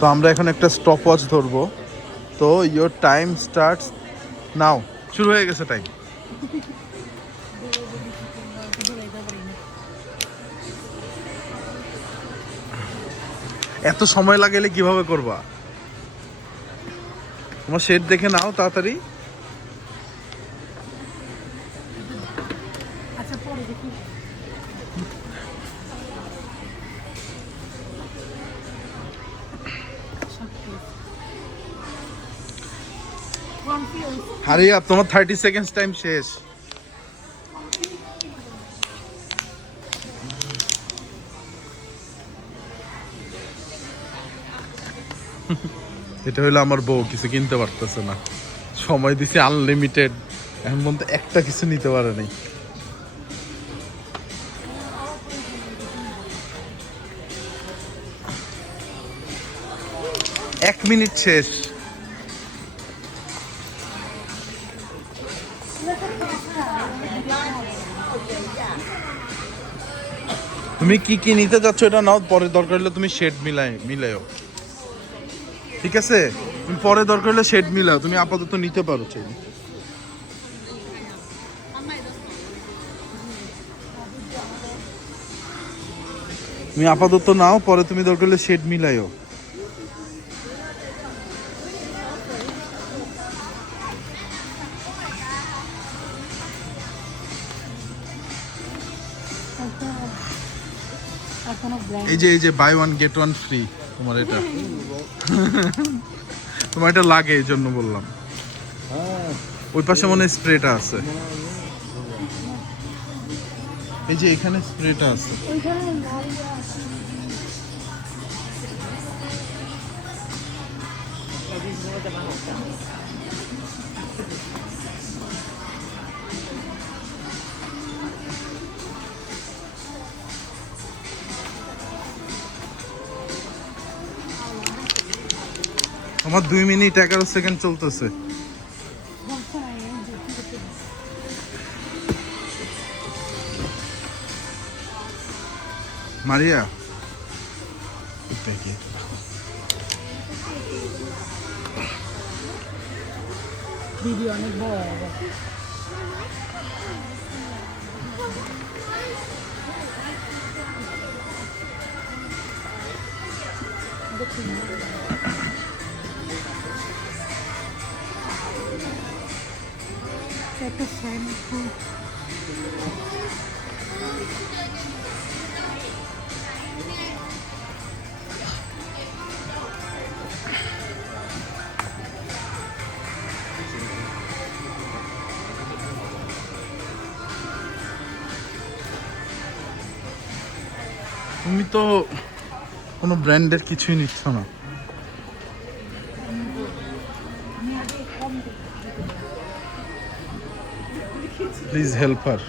তো আমরা এখন একটা স্টপ ওয়াচ ধরবো। তো ইয়োর টাইম স্টার্টস নাও। শুরু হয়ে গেছে টাইম। এত সময় লাগাইলে কিভাবে করবা? তোমার শেড দেখে নাও তাড়াতাড়ি। হারি আপ, তোমার 30 সেকেন্ডস টাইম শেষ। এটা হলো আমার বউ, কিছু কিনতে পারতেছে না। সময় দিছি আনলিমিটেড, এখন পর্যন্ত একটা কিছু নিতে পারে নাই। 1 মিনিট শেষ। তুমি কি কি নিতে যাচ্ছ এটা নাও, পরে দরকার হলে তুমি শেড মিলাইও। ঠিক আছে, তুমি পরে দরকার হলে শেড মিলাও, তুমি আপাতত নিতে পারো চাইলে। তুমি আপাতত নাও, পরে তুমি দরকার হলে শেড মিলাইও। এই যে buy one get one free, তোমার এটা তোমার এটা লাগে এই জন্য বললাম। ওই পাশে মনে হয় স্প্রেটা আছে, এই যে এখানে স্প্রেটা আছে। আমার 2 মিনিট 11 সেকেন্ড চলতেছে। মারিয়া দেখি ভিডিও অনেক বড় হবে। একটা শ্যাম্পু তুমি তো কোনো ব্র্যান্ডের কিছুই নিচ্ছ না। প্লিজ হেল্প হার।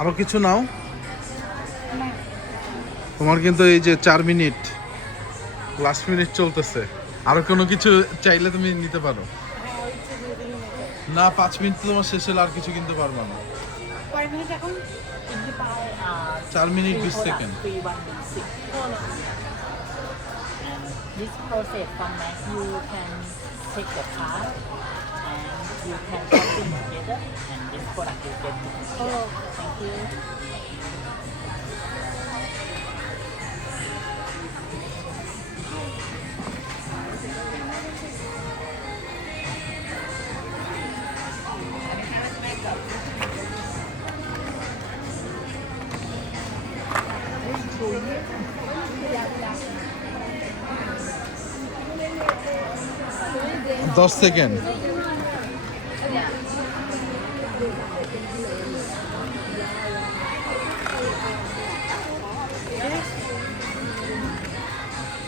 আরো কিছু নাও। তোমার কিন্তু এই যে 4 মিনিট লাস্ট মিনিট চলতেছে, আরো কোনো কিছু চাইলে তুমি নিতে পারো। না 5 মিনিট তোমার শেষ হলে আর কিছু কিনতে পারবা না। 4 minute 20 second. This process from Mac, you can take the card and you can shopping together and this product will get you. Oh, thank you. দশ সেকেন্ড।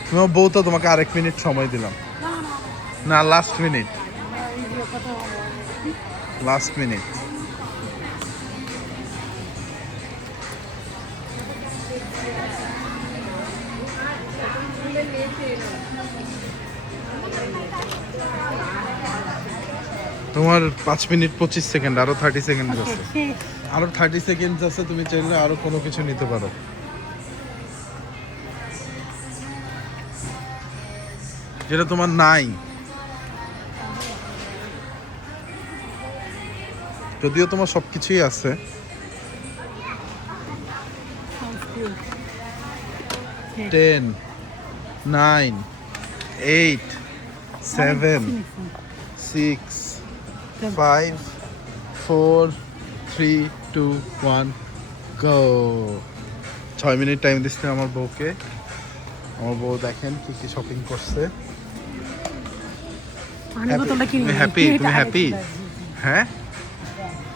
তোমার বউ তো তোমাকে আরেক মিনিট সময় দিলাম না লাস্ট মিনিট লাস্ট মিনিট তোমার 5 মিনিট 25 সেকেন্ড আরো 30 সেকেন্ড আছে আরো 30 সেকেন্ড আছে তুমি চাইলে আরো কোনো কিছু নিতে পারো যেটা তোমার নাই যদিও তোমার সবকিছুই আছে 10 9 8 7 6 5 4 3 2 1 গো 6 মিনিট টাইম দিচ্ছি আমার বউকে আমার বউ দেখেন কি কি শপিং করছে পানি বোতলটা কিনে তুমি হ্যাপি হ্যাঁ